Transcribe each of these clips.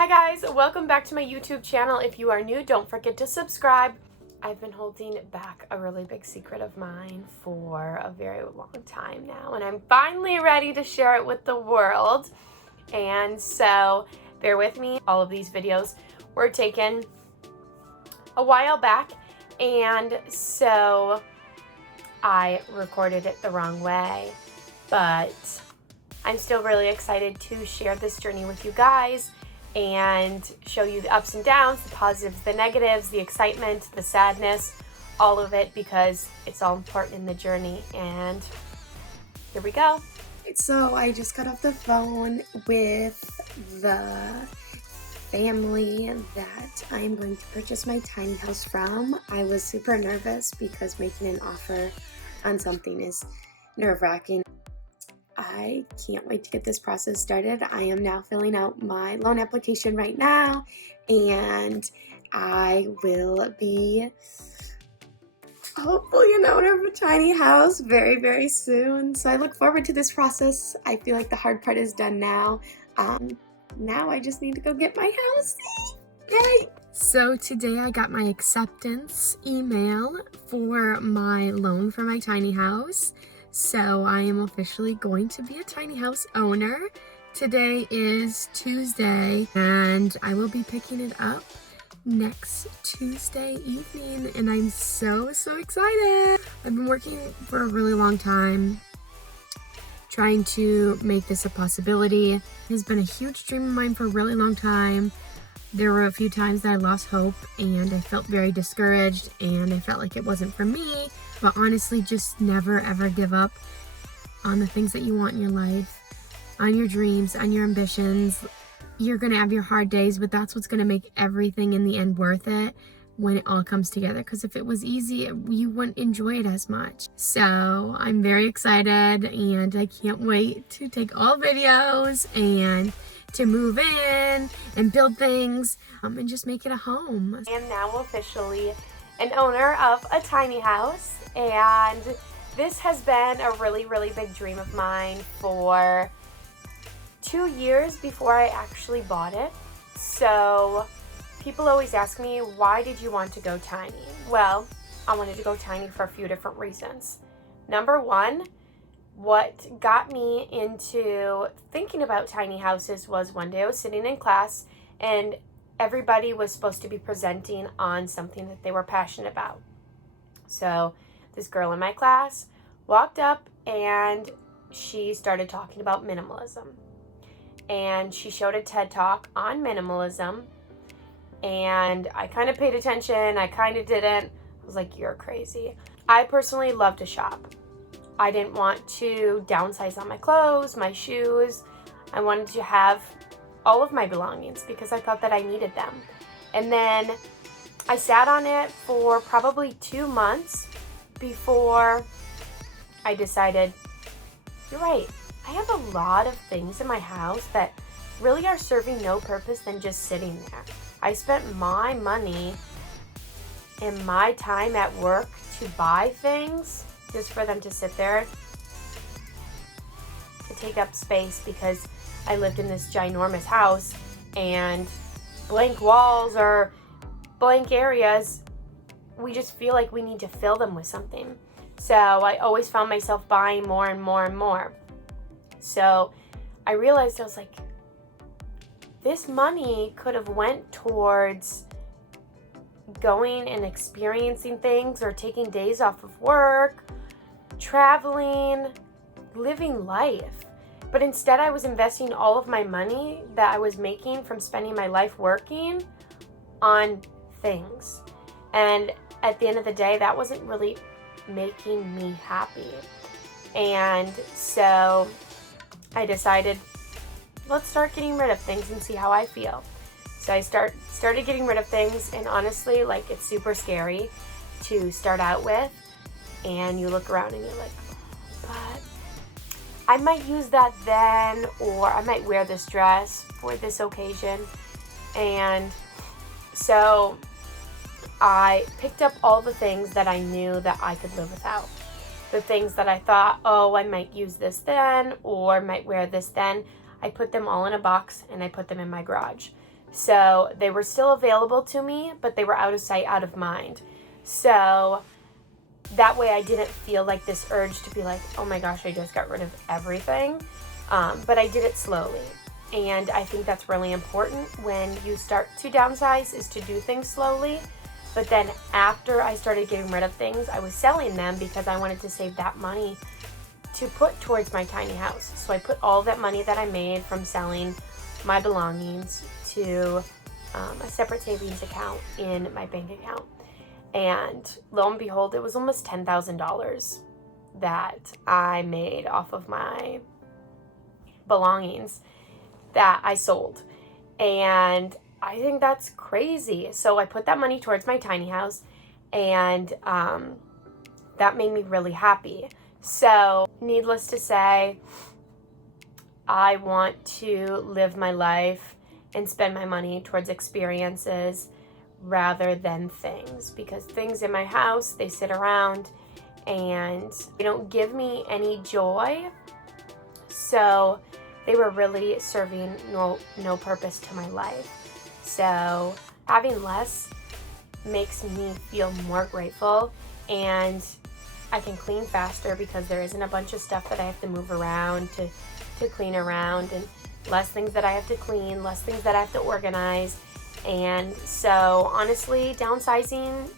Hi guys, welcome back to my YouTube channel. If you are new, don't forget to subscribe. I've been holding back a really big secret of mine for a very long time now, and I'm finally ready to share it with the world. And so bear with me. All of these videos were taken a while back, and so I recorded it the wrong way, but I'm still really excited to share this journey with you guys and show you the ups and downs, the positives, the negatives, the excitement, the sadness, all of it, because it's all important in the journey. And here we go. So I just got off the phone with the family that I'm going to purchase my tiny house from. I was super nervous because making an offer on something is nerve-wracking. I can't wait to get this process started. I am now filling out my loan application right now, and I will be hopefully an owner of a tiny house very, very soon. So I look forward to this process. I feel like the hard part is done now. Now I just need to go get my house. Yay! So today I got my acceptance email for my loan for my tiny house. So I am officially going to be a tiny house owner. Today is Tuesday, and I will be picking it up next Tuesday evening, and I'm so excited. I've been working for a really long time trying to make this a possibility. It has been a huge dream of mine for a really long time. There were a few times that I lost hope and I felt very discouraged and I felt like it wasn't for me, but honestly, just never ever give up on the things that you want in your life, on your dreams, on your ambitions. You're gonna have your hard days, but that's what's gonna make everything in the end worth it when it all comes together. Because if it was easy, you wouldn't enjoy it as much. So I'm very excited, and I can't wait to take all videos and to move in and build things and just make it a home. I am now officially an owner of a tiny house, and this has been a really big dream of mine for 2 years before I actually bought it. So people always ask me, why did you want to go tiny? Well, I wanted to go tiny for a few different reasons. Number one, what got me into thinking about tiny houses was one day I was sitting in class and everybody was supposed to be presenting on something that they were passionate about. So this girl in my class walked up and she started talking about minimalism. And she showed a TED Talk on minimalism, and I kind of paid attention, I kind of didn't. I was like, you're crazy. I personally love to shop. I didn't want to downsize on my clothes, my shoes. I wanted to have all of my belongings because I thought that I needed them. And then I sat on it for probably 2 months before I decided, you're right. I have a lot of things in my house that really are serving no purpose than just sitting there. I spent my money and my time at work to buy things just for them to sit there to take up space, because I lived in this ginormous house and blank walls or blank areas, we just feel like we need to fill them with something. So I always found myself buying more and more and more. So I realized, I was like, this money could have went towards going and experiencing things or taking days off of work, traveling, living life. But instead I was investing all of my money that I was making from spending my life working on things. And at the end of the day, that wasn't really making me happy. And so I decided, let's start getting rid of things and see how I feel. So I started getting rid of things, and honestly, like, it's super scary to start out with, and you look around and you're like, but I might use that then, or I might wear this dress for this occasion. And so I picked up all the things that I knew that I could live without. The things that I thought, oh, I might use this then, or might wear this then. I put them all in a box and I put them in my garage. So they were still available to me, but they were out of sight, out of mind. So that way I didn't feel like this urge to be like, oh my gosh, I just got rid of everything. But I did it slowly. And I think that's really important when you start to downsize, is to do things slowly. But then after I started getting rid of things, I was selling them because I wanted to save that money to put towards my tiny house. So I put all that money that I made from selling my belongings to a separate savings account in my bank account. And lo and behold, it was almost $10,000 that I made off of my belongings that I sold. And I think that's crazy. So I put that money towards my tiny house, and that made me really happy. So needless to say, I want to live my life and spend my money towards experiences rather than things, because things in my house, they sit around and they don't give me any joy. So they were really serving no purpose to my life. So having less makes me feel more grateful, and I can clean faster because there isn't a bunch of stuff that I have to move around to clean around, and less things that I have to clean, less things that I have to organize. And so honestly, downsizing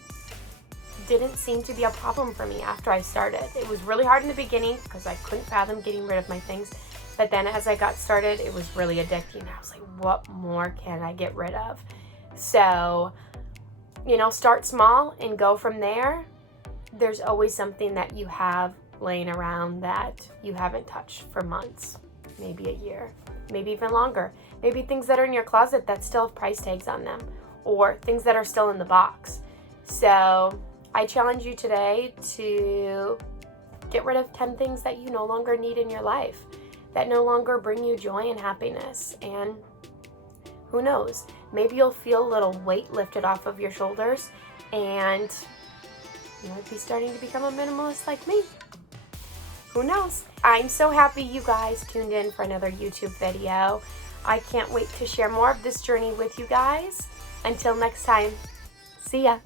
didn't seem to be a problem for me after I started. It was really hard in the beginning because I couldn't fathom getting rid of my things. But then as I got started, it was really addicting. I was like, what more can I get rid of? So, start small and go from there. There's always something that you have laying around that you haven't touched for months, maybe a year, maybe even longer. Maybe things that are in your closet that still have price tags on them, or things that are still in the box. So I challenge you today to get rid of 10 things that you no longer need in your life, that no longer bring you joy and happiness. And who knows, maybe you'll feel a little weight lifted off of your shoulders, and you might be starting to become a minimalist like me. Who knows? I'm so happy you guys tuned in for another YouTube video. I can't wait to share more of this journey with you guys. Until next time, see ya.